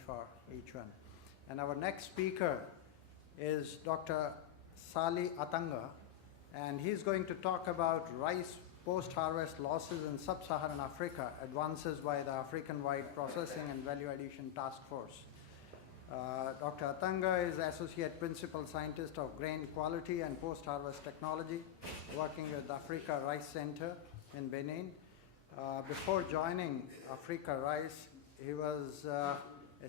for each one. And our next speaker is Dr. Sali Atanga, and he's going to talk about rice post-harvest losses in sub-Saharan Africa, advances by the African-wide Processing and Value Addition Task Force. Dr. Atanga is Associate Principal Scientist of Grain Quality and Post-Harvest Technology, working with the AfricaRice Center in Benin. Before joining AfricaRice, he was a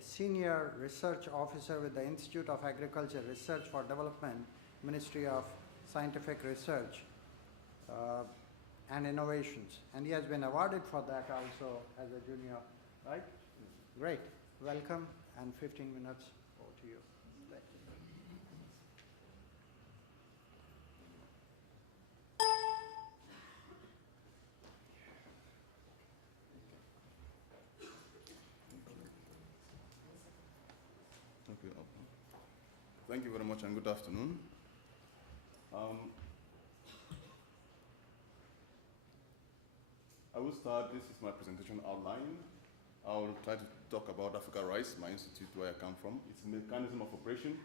Senior Research Officer with the Institute of Agriculture Research for Development, Ministry of Scientific Research and Innovations. And he has been awarded for that also as a junior, right? Great. Welcome, and 15 minutes over to you. Thank you. Okay. Thank you very much and good afternoon. I will start. This is my presentation outline. I will try to talk about AfricaRice, my institute where I come from, its mechanism of operation.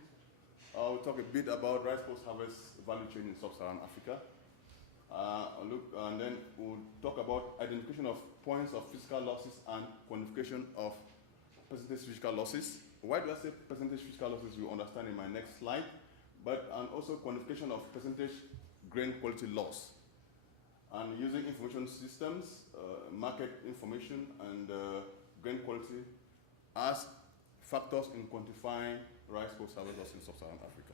I will talk a bit about rice post-harvest value chain in sub-Saharan Africa. And then we'll talk about identification of points of physical losses and quantification of percentage physical losses. Why do I say percentage physical losses? You'll understand in my next slide. And also quantification of percentage grain quality loss. And using information systems, market information, and grain quality as factors in quantifying rice post-harvest loss in sub-Saharan Africa.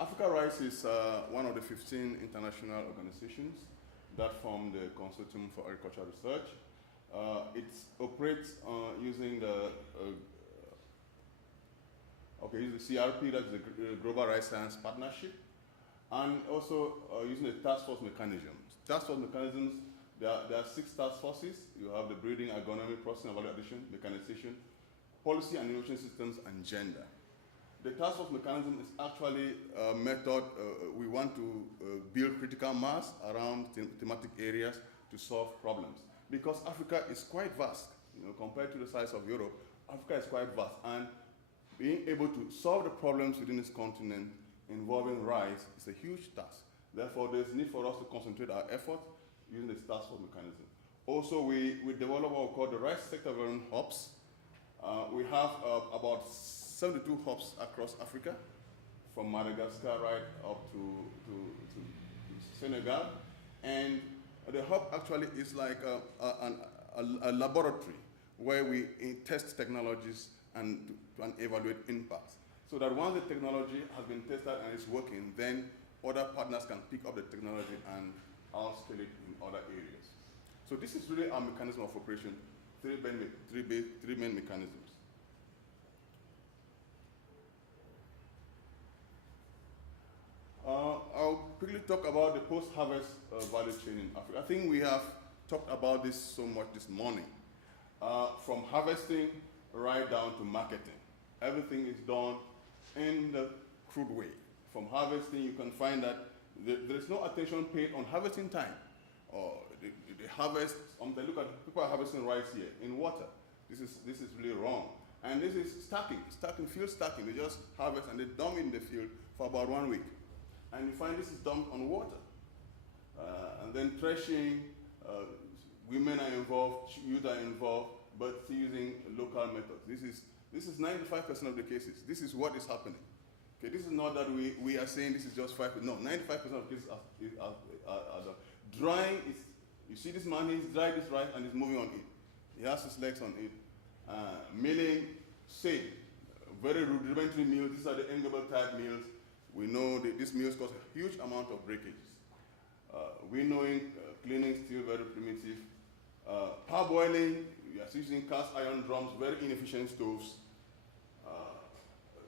AfricaRice is one of the 15 international organizations that form the Consortium for Agricultural Research. It operates using the CRP, that's the Global Rice Science Partnership, and also using the task force mechanisms. Task force mechanisms, there are 6 task forces. You have the breeding, agronomy, processing, value addition, mechanization, policy and innovation systems, and gender. The task force mechanism is actually a method we want to build critical mass around thematic areas to solve problems. Because Africa is quite vast, compared to the size of Europe, Africa is quite vast. And being able to solve the problems within this continent involving rice is a huge task. Therefore, there's need for us to concentrate our effort using this task force mechanism. Also, we develop what we call the rice sector development hubs. We have about 72 hubs across Africa, from Madagascar right up to Senegal. And the hub actually is like a laboratory where we test technologies and evaluate impacts. So that once the technology has been tested and is working, then other partners can pick up the technology and scale it in other areas. So this is really our mechanism of operation, three main mechanisms. I'll quickly talk about the post-harvest value chain in Africa. I think we have talked about this so much this morning. From harvesting right down to marketing. Everything is done in the crude way. From harvesting, you can find that there is no attention paid on harvesting time. Or the harvest, they look at people are harvesting rice here in water. This is really wrong. And this is field stacking. They just harvest and they dump it in the field for about 1 week. And you find this is dumped on water. And then threshing, women are involved, youth are involved, but using local methods. This is 95% of the cases. This is what is happening. Okay, this is not that we are saying this is just 5%. No, 95% of cases are done. Drying is, you see this man, he's dried this rice and he's moving on it. He has his legs on it. Milling, same. Very rudimentary mills. These are the Engable type mills. We know that these mills cause a huge amount of breakages. Cleaning still very primitive. Parboiling, we are using cast iron drums, very inefficient stoves.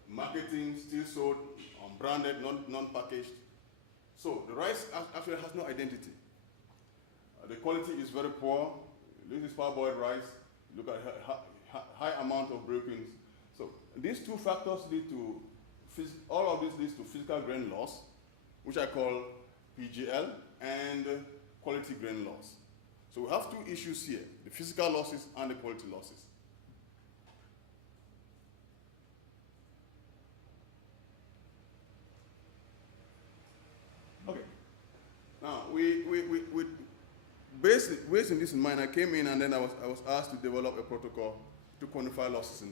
Marketing, still sold, unbranded, non-packaged. So the rice actually has no identity. The quality is very poor. This is parboiled rice. Look at high amount of breakings. So these two factors lead to, all of this leads to physical grain loss, which I call PGL, and quality grain loss. So we have two issues here, the physical losses and the quality losses. Okay. Now, based on this in mind, I came in and then I was asked to develop a protocol to quantify losses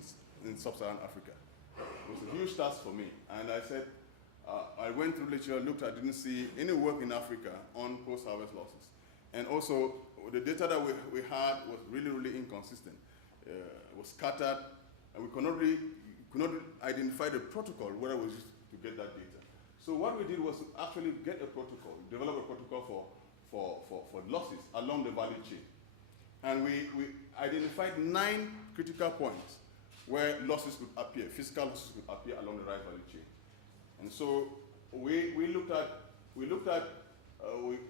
in sub-Saharan Africa. It was a huge task for me, and I said, I went through literature, looked, I didn't see any work in Africa on post-harvest losses. And also, the data that we had was really, really inconsistent. It was scattered, and we could not identify the protocol where it was used to get that data. So what we did was to actually get a protocol, develop a protocol for losses along the value chain. And we identified 9 critical points where losses could appear, physical losses could appear along the rice value chain. And so we looked at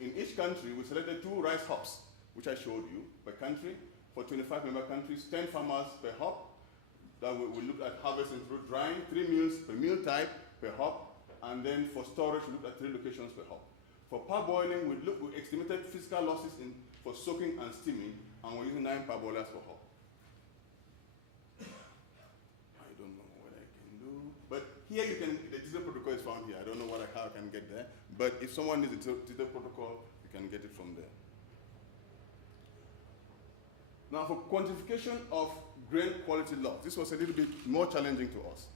in each country, we selected 2 rice hops, which I showed you, per country. For 25 member countries, 10 farmers per hop. Then we looked at harvesting through drying, 3 meals per meal type per hop. And then for storage, we looked at 3 locations per hop. For parboiling, we estimated physical losses for soaking and steaming, and we're using 9 parboilers per hop. I don't know what I can do. But here the detailed protocol is found here. I don't know how I can get there. But if someone needs a detailed protocol, you can get it from there. Now for quantification of grain quality loss, this was a little bit more challenging to us.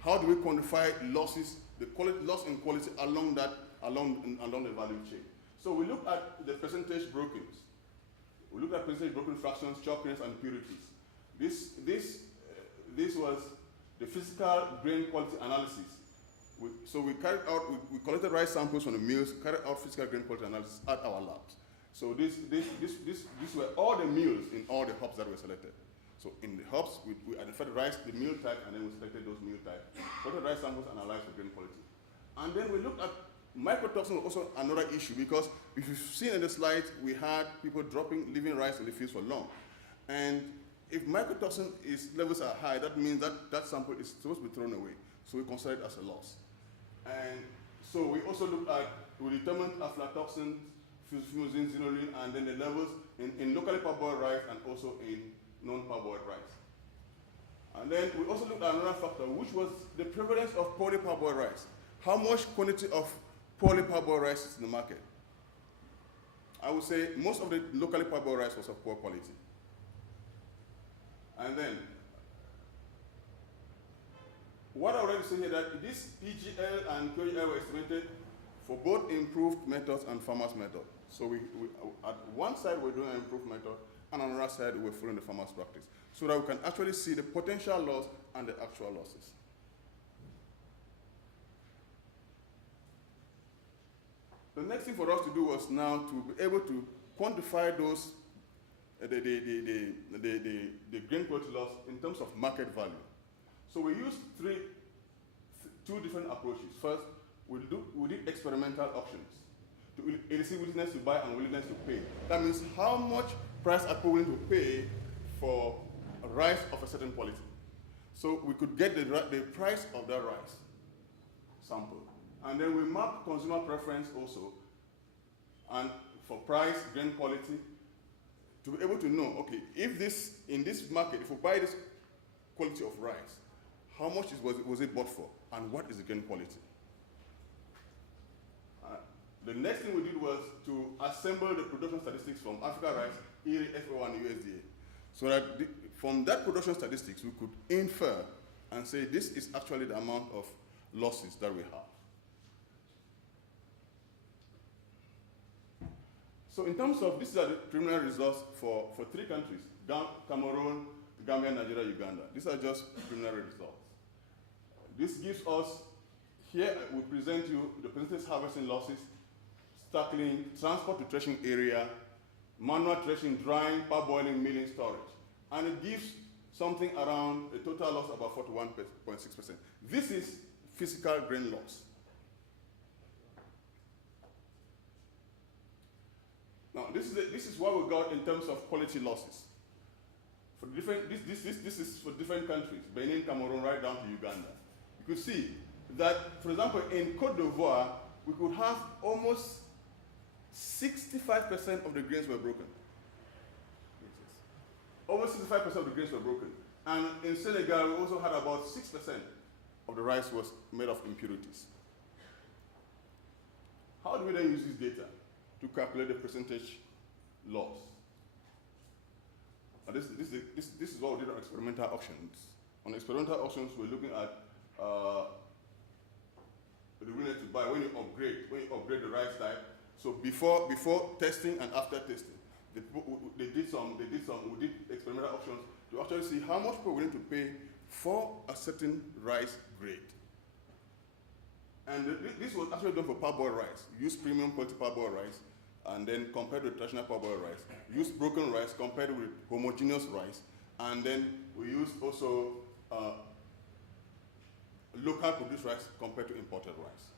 How do we quantify losses, the loss in quality along the value chain? So we looked at the percentage brokens. We looked at percentage broken fractions, choppings, and purities. This was the physical grain quality analysis. So we collected rice samples from the mills, carried out physical grain quality analysis at our labs. So these were all the mills in all the hops that were selected. So in the hops, we identified the rice, the meal type, and then we selected those meal types. Collected rice samples, analyzed for grain quality. And then we looked at mycotoxin, was also another issue, because if you've seen in the slides, we had people leaving rice in the fields for long. And if mycotoxin levels are high, that means that sample is supposed to be thrown away. So we consider it as a loss. And so we also we determined aflatoxin, fumosine, zinolene, and then the levels in locally parboiled rice and also in non-parboiled rice. And then we also looked at another factor, which was the prevalence of poorly parboiled rice. How much quantity of poorly parboiled rice is in the market? I would say most of the locally parboiled rice was of poor quality. And then, what I would like to say here that this PGL and QGL were estimated for both improved methods and farmers' method. So we at one side we're doing an improved method, and on another side we're following the farmers' practice, so that we can actually see the potential loss and the actual losses. The next thing for us to do was now to be able to quantify those the grain quality loss in terms of market value. So we used two different approaches. First, we did experimental auctions to elicit willingness to buy and willingness to pay. That means how much price are people willing to pay for a rice of a certain quality. So we could get the price of that rice sample. And then we map consumer preference also, and for price, grain quality, to be able to know, okay, if in this market, if we buy this quality of rice, how much was it bought for, and what is the grain quality? The next thing we did was to assemble the production statistics from AfricaRice, ERI, FAO, and USDA, so that from that production statistics, we could infer and say this is actually the amount of losses that we have. So in terms of, these are the preliminary results for 3 countries, Cameroon, Gambia, Nigeria, Uganda. These are just preliminary results. This gives us, here we present you the percentage harvesting losses, tackling transport to threshing area, manual threshing, drying, parboiling, milling, storage. And it gives something around a total loss of about 41.6%. This is physical grain loss. Now, this is what we got in terms of quality losses. For this is for different countries, Benin, Cameroon, right down to Uganda. You could see that, for example, in Côte d'Ivoire, we could have almost 65% of the grains were broken. almost 65% of the grains were broken. And in Senegal, we also had about 6% of the rice was made of impurities. How do we then use this data to calculate the percentage loss? And this is what we did on experimental auctions. On experimental auctions, we're looking at the willingness to buy when you upgrade the rice type. So before testing and after testing, we did experimental auctions to actually see how much people are willing to pay for a certain rice grade. And this was actually done for parboiled rice. Use premium quality parboiled rice, and then compared with traditional parboiled rice. Use broken rice compared with homogeneous rice, and then we used also local produced rice compared to imported rice.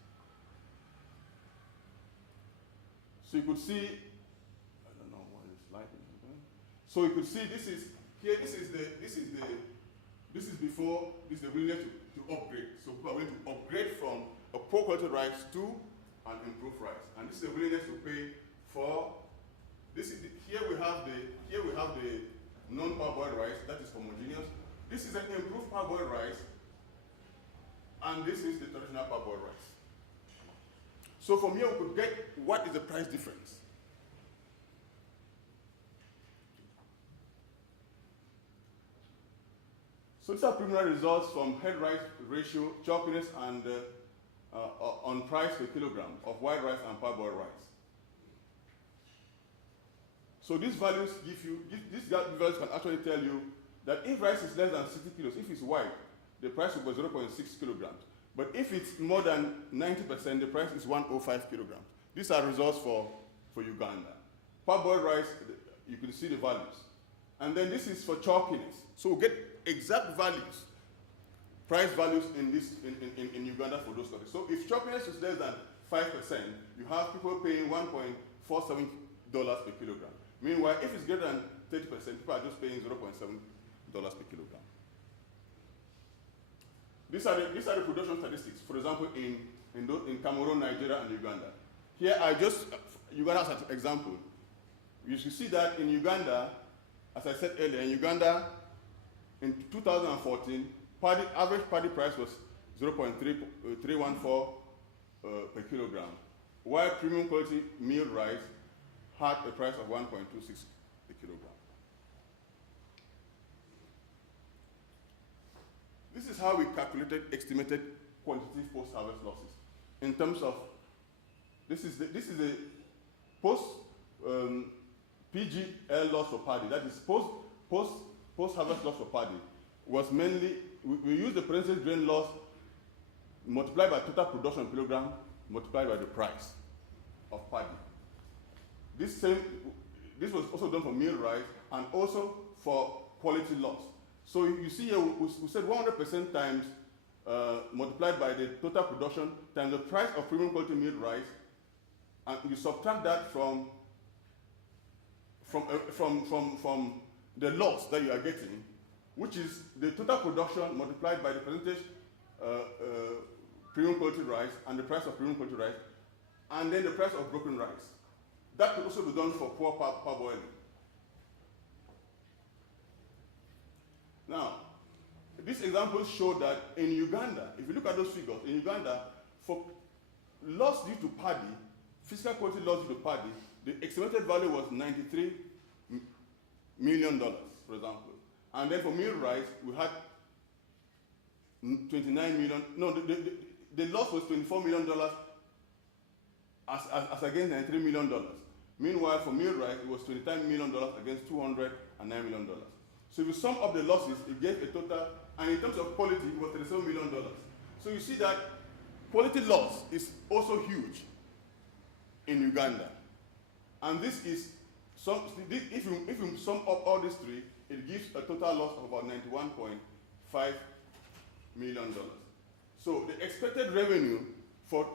So you could see, I don't know why this light is going. So you could see this is the willingness to upgrade. So people are willing to upgrade from a poor quality rice to an improved rice, and this is the willingness to pay for. Here we have the non-parboiled rice that is homogeneous. This is an improved parboiled rice, and this is the traditional parboiled rice. So from here we could get what is the price difference. So these are preliminary results from head rice ratio, chalkiness, and on price per kilogram of white rice and parboiled rice. So these values these values can actually tell you that if rice is less than 60 kilos, if it's white, the price will be 0.6 kilograms. But if it's more than 90%, the price is 105 kilograms. These are results for Uganda. Parboiled rice, you can see the values. And then this is for chalkiness. So we'll get exact values, price values in Uganda for those countries. So if chalkiness is less than 5%, you have people paying $1.47 per kilogram. Meanwhile, if it's greater than 30%, people are just paying $0.7 per kilogram. These are the production statistics, for example, in Cameroon, Nigeria, and Uganda. Here, Uganda as an example. You should see that in Uganda, as I said earlier, in Uganda, in 2014, average paddy price was 0.314 per kilogram, while premium quality meal rice had a price of 1.26 per kilogram. This is how we calculated estimated quantitative post-harvest losses. In terms of, this is the post PGL loss for paddy. That is post-harvest loss for paddy. Was mainly we use the percentage grain loss multiplied by total production kilogram multiplied by the price of paddy. This was also done for meal rice and also for quality loss. So you see here, we said 100% times multiplied by the total production times the price of premium quality meal rice, and you subtract that from the loss that you are getting, which is the total production multiplied by the percentage premium quality rice and the price of premium quality rice, and then the price of broken rice. That could also be done for poor parboiling. Now, these examples show that in Uganda, if you look at those figures, in Uganda, for loss due to paddy, physical quality loss due to paddy, the estimated value was $93 million, for example. And then for meal rice, we had 29 million. No, the loss was $24 million as against $93 million. Meanwhile, for meal rice, it was $29 million against $209 million. So if you sum up the losses, it gave a total, and in terms of quality, it was $37 million. So you see that quality loss is also huge in Uganda. And this is, if you sum up all these three, it gives a total loss of about $91.5 million. So the expected revenue for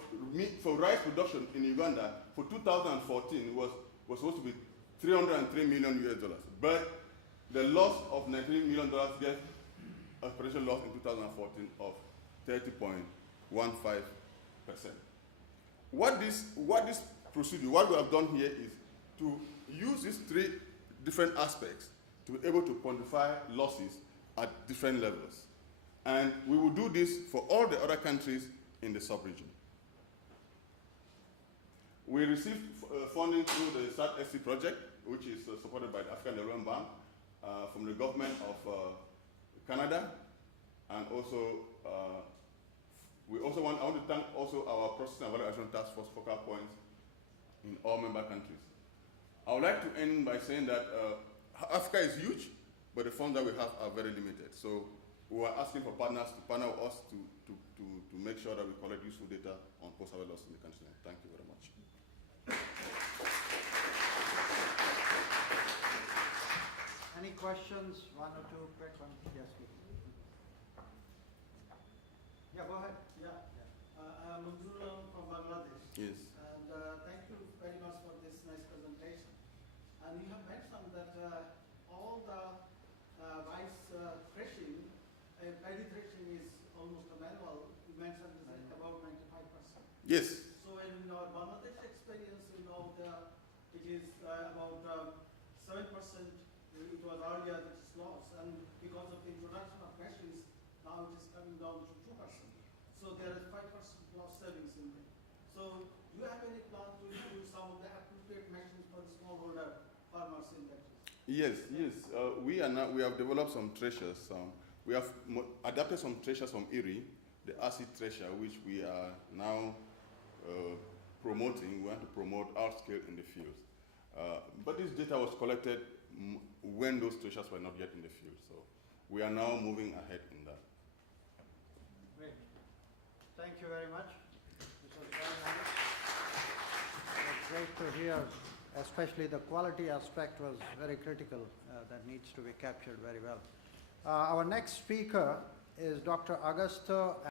rice production in Uganda for 2014 was supposed to be $303 million US. But the loss of $93 million gave a potential loss in 2014 of 30.15%. What we have done here is to use these three different aspects to be able to quantify losses at different levels. And we will do this for all the other countries in the sub-region. We received funding through the SAT-SC project, which is supported by the African Development Bank, from the government of Canada, and also I want to thank also our Process and Evaluation Task Force focal points in all member countries. I would like to end by saying that Africa is huge, but the funds that we have are very limited. So we are asking for partners to partner with us to make sure that we collect useful data on post-harvest loss in the continent. Thank you very much. Any questions? One or two quick ones? Yes, please. Yeah, go ahead. I'm from Bangladesh. Yes. And thank you very much for this nice presentation. And you have mentioned that all the rice threshing, paddy threshing is almost a manual. You mentioned it's like about 95%. Yes. So in our Bangladesh experience, it is about 7%. It was earlier that it's lost, and because of the introduction of machines, now it is coming down to 2%. So there is 5% loss savings in there. So do you have any plan to use some of the appropriate machines for the smallholder farmers in that? Yes. We have developed some threshers. We have adapted some threshers from Erie, the acid thresher, which we are now promoting. We want to promote our scale in the fields. But this data was collected when those threshers were not yet in the field. So we are now moving ahead in that. Great. Thank you very much. This was very nice. It was great to hear, especially the quality aspect was very critical. That needs to be captured very well. Our next speaker is Dr. Augusto.